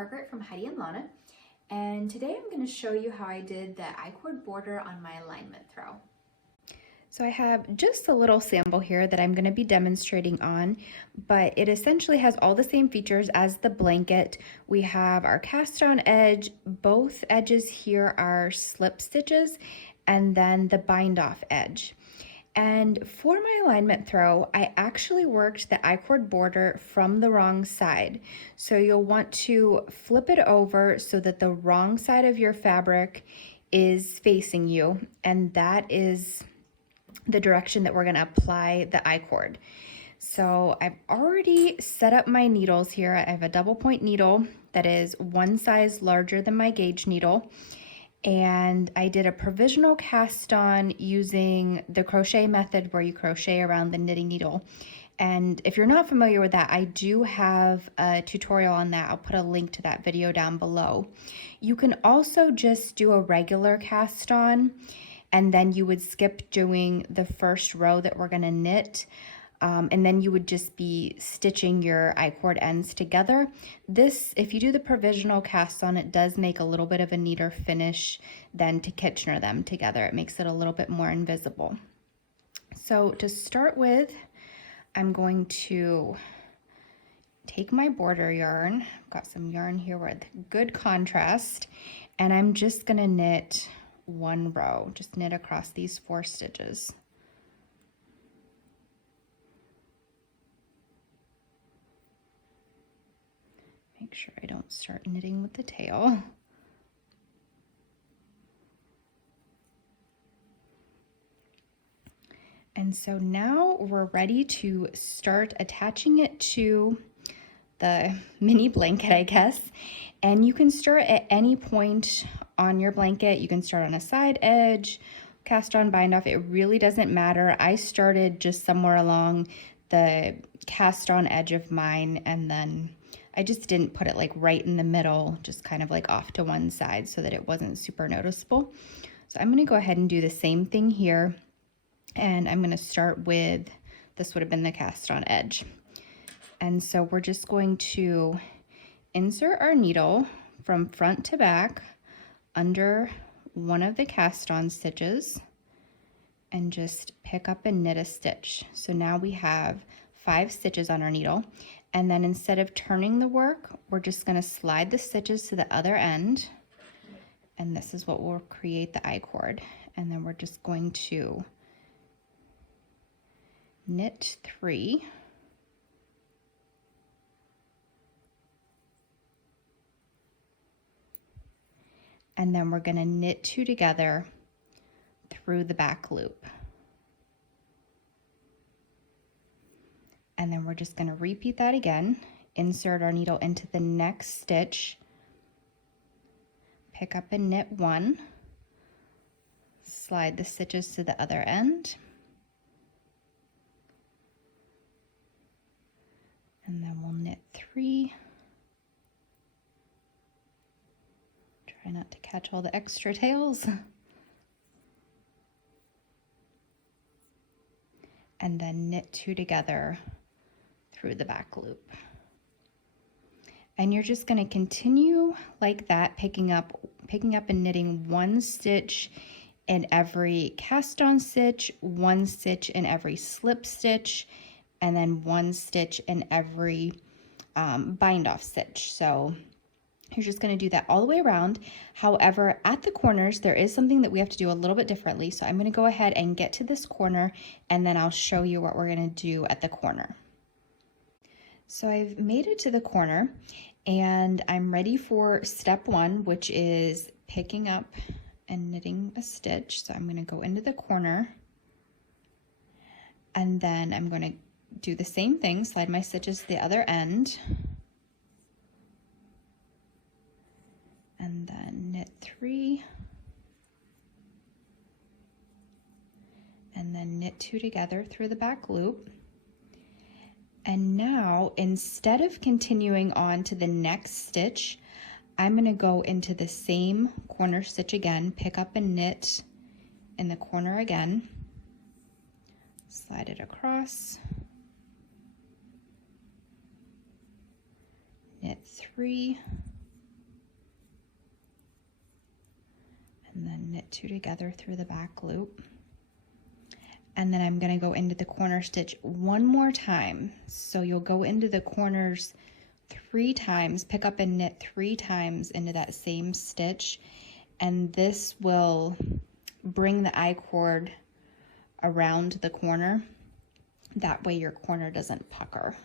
Margaret from Heidi and Lana, and today I'm going to show you how I did the I-cord border on my alignment throw. So I have just a little sample here that I'm going to be demonstrating on, but it essentially has all the same features as the blanket. We have our cast on edge, both edges here are slip stitches, and then the bind off edge. And for my alignment throw, I actually worked the I-cord border from the wrong side. So you'll want to flip it over so that the wrong side of your fabric is facing you, and that is the direction that we're going to apply the I-cord. So I've already set up my needles here. I have a double point needle that is one size larger than my gauge needle. And I did a provisional cast on using the crochet method where you crochet around the knitting needle. And if you're not familiar with that, I do have a tutorial on that. I'll put a link to that video down below. You can also just do a regular cast on, and then you would skip doing the first row that we're gonna knit. And then you would just be stitching your I-cord ends together. This, if you do the provisional cast on, it does make a little bit of a neater finish than to Kitchener them together. It makes it a little bit more invisible. So to start with, I'm going to take my border yarn. I've got some yarn here with good contrast, and I'm just gonna knit one row, just knit across these 4 stitches. Make sure I don't start knitting with the tail. And so now we're ready to start attaching it to the mini blanket, I guess. And you can start at any point on your blanket. You can start on a side edge, cast on, bind off. It really doesn't matter. I started just somewhere along the cast on edge of mine, and then I just didn't put it like right in the middle, just kind of like off to one side so that it wasn't super noticeable. So I'm gonna go ahead and do the same thing here. And I'm gonna start with, this would have been the cast on edge. And so we're just going to insert our needle from front to back under one of the cast on stitches and just pick up and knit a stitch. So now we have 5 stitches on our needle. And then instead of turning the work, we're just gonna slide the stitches to the other end. And this is what will create the I-cord. And then we're just going to knit 3. And then we're gonna knit 2 together through the back loop. And then we're just gonna repeat that again, insert our needle into the next stitch, pick up and knit 1, slide the stitches to the other end, and then we'll knit 3. Try not to catch all the extra tails. And then knit 2 together through the back loop. And you're just going to continue like that, picking up and knitting 1 stitch in every cast on stitch, 1 stitch in every slip stitch, and then 1 stitch in every bind off stitch. So you're just going to do that all the way around. However, at the corners, there is something that we have to do a little bit differently. So I'm going to go ahead and get to this corner, and then I'll show you what we're going to do at the corner. So I've made it to the corner, and I'm ready for step 1, which is picking up and knitting a stitch. So I'm going to go into the corner, and then I'm going to do the same thing, slide my stitches to the other end, and then knit 3, and then knit 2 together through the back loop. And now, instead of continuing on to the next stitch, I'm going to go into the same corner stitch again, pick up and knit in the corner again, slide it across, knit 3, two together through the back loop. And then I'm going to go into the corner stitch one more time. So you'll go into the corners 3 times, pick up and knit 3 times into that same stitch, and this will bring the I-cord around the corner. That way your corner doesn't pucker.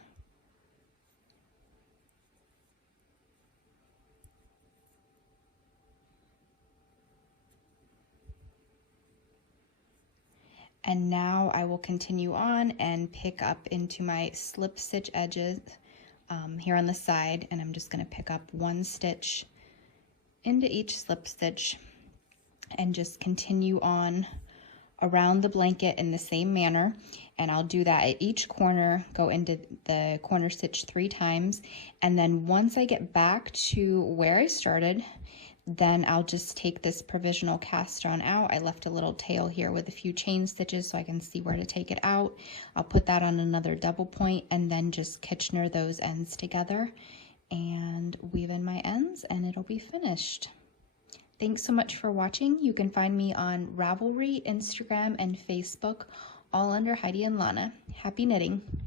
And now I will continue on and pick up into my slip stitch edges here on the side, and I'm just going to pick up 1 stitch into each slip stitch and just continue on around the blanket in the same manner. And I'll do that at each corner, go into the corner stitch 3 times, and then once I get back to where I started, then I'll just take this provisional cast on out. I left a little tail here with a few chain stitches so I can see where to take it out. I'll put that on another double point and then just Kitchener those ends together and weave in my ends, and it'll be finished. Thanks so much for watching. You can find me on Ravelry, Instagram, and Facebook, all under Heidi and Lana. Happy knitting!